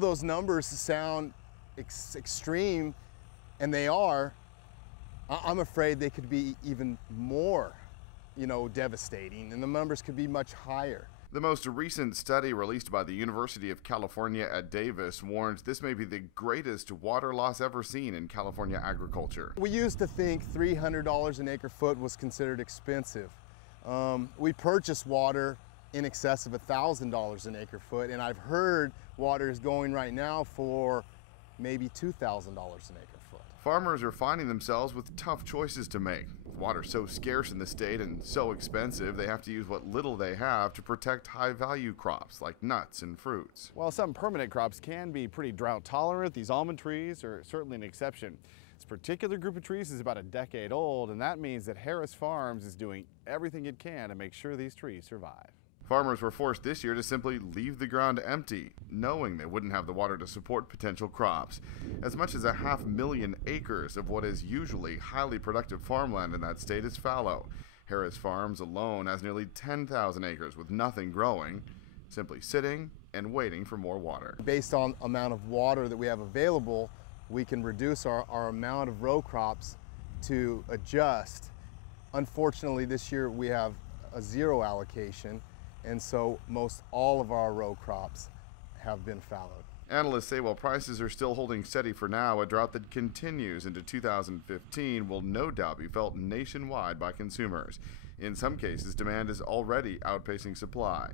Those numbers sound extreme, and they are. I'm afraid they could be even more, devastating, and the numbers could be much higher. The most recent study released by the University of California at Davis warns this may be the greatest water loss ever seen in California agriculture. We used to think $300 an acre foot was considered expensive. We purchase water in excess of $1,000 an acre foot, and I've heard water is going right now for maybe $2,000 an acre foot. Farmers are finding themselves with tough choices to make. With water so scarce in the state and so expensive, they have to use what little they have to protect high-value crops like nuts and fruits. While some permanent crops can be pretty drought tolerant, these almond trees are certainly an exception. This particular group of trees is about a decade old, and that means that Harris Farms is doing everything it can to make sure these trees survive. Farmers were forced this year to simply leave the ground empty, knowing they wouldn't have the water to support potential crops. As much as 500,000 acres of what is usually highly productive farmland in that state is fallow. Harris Farms alone has nearly 10,000 acres with nothing growing, simply sitting and waiting for more water. Based on amount of water that we have available, we can reduce our amount of row crops to adjust. Unfortunately, this year we have a zero allocation, and so most all of our row crops have been fallowed. Analysts say while prices are still holding steady for now, a drought that continues into 2015 will no doubt be felt nationwide by consumers. In some cases, demand is already outpacing supply.